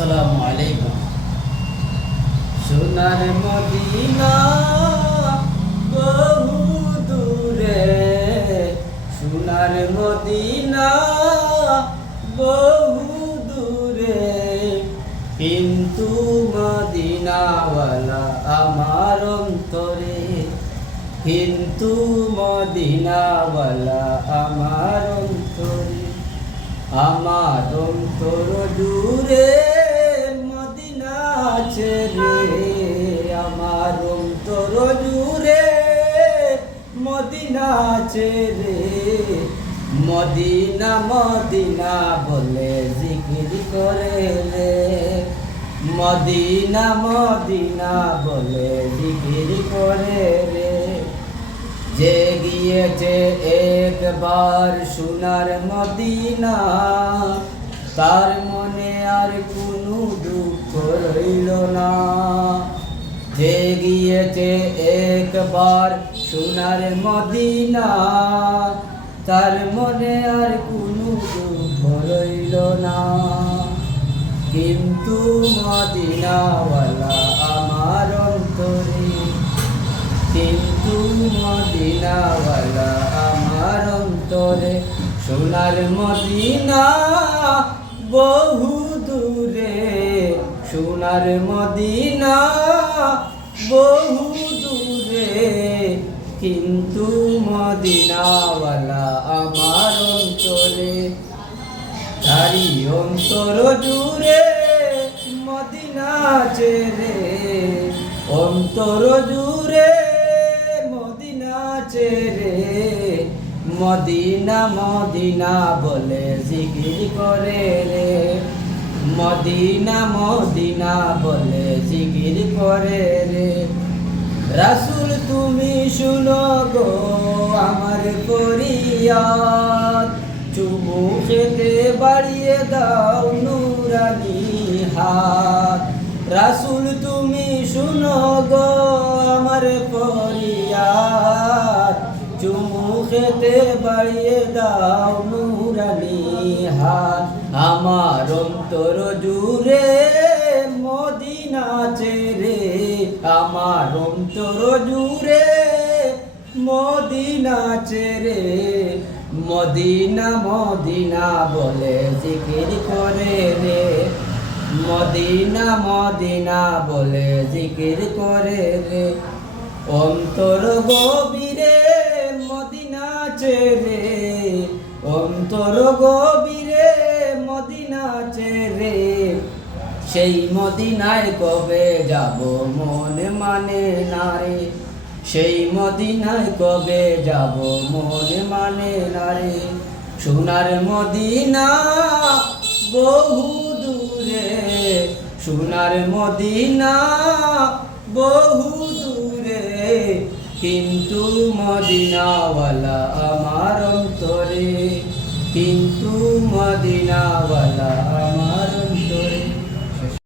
আসসালামু আলাইকুম। সোনার মদিনা বহু দূরে, সোনার মদিনা বহু দূরে, কিন্তু মদিনাওয়ালা আমার অন্তরে, কিন্তু মদিনাওয়ালা আমার অন্তরে। আমার অন্তর জুড়ে মদিনা আছে রে, আমার অন্তর জুড়ে মদিনা আছে রে। মদিনা মদিনা বলে জিকির করে রে, মদিনা মদিনা বলে জিকির করে রে। যে গিয়েছে একবার সোনার মদিনা, তার মনে আর কোনো দুঃখ রইল না। যে গিয়েছে একবার সোনার মদিনা, তার মনে আর কোনো দুঃখ রইল না। কিন্তু মদিনাওয়ালা আমার অন্তরে, কিন্তু মদিনাওয়ালা আমার অন্তরে। সোনার মদিনা বহু দূরে, সোনার মদিনা বহু দূরে, কিন্তু মদিনাওয়ালা আমার অন্তরে। তারি অন্তর জুড়ে মদিনা আছে রে, অন্তর জুড়ে মদিনা আছে রে। মদিনা মদিনা বলে জিকির করে রে, মদিনা মদিনা বলে জিকির করে রে। রাসূল তুমি শুনো গো আমার ফরিয়াদ, চুমু খেতে বাড়িয়ে দাও নুরানি হাত। রাসূল তুমি শুনো গো আমার ফরিয়াদ, চুমু খেতে বাড়িয়ে দাও নুরানি হাত। আমার অন্তর জুড়ে মদিনা আছে রে, আমার অন্তর জুড়ে মদিনা আছে রে। মদিনা মদিনা বলে জিকির করে রে, মদিনা মদিনা বলে জিকির করে রে। অন্তর গভীরে মদিনা আছে রে, অন্তর গভীরে মদিনা আছে রে। সেই মদিনায় কবে যাব মনে মানে না রে, সেই মদিনায় কবে যাব মনে মানে না রে। সোনার মদিনা বহু দূরে, সোনার মদিনা বহু দূরে, কিন্তু মদিনাওয়ালা আমার অন্তরে, কিন্তু মদিনাওয়ালা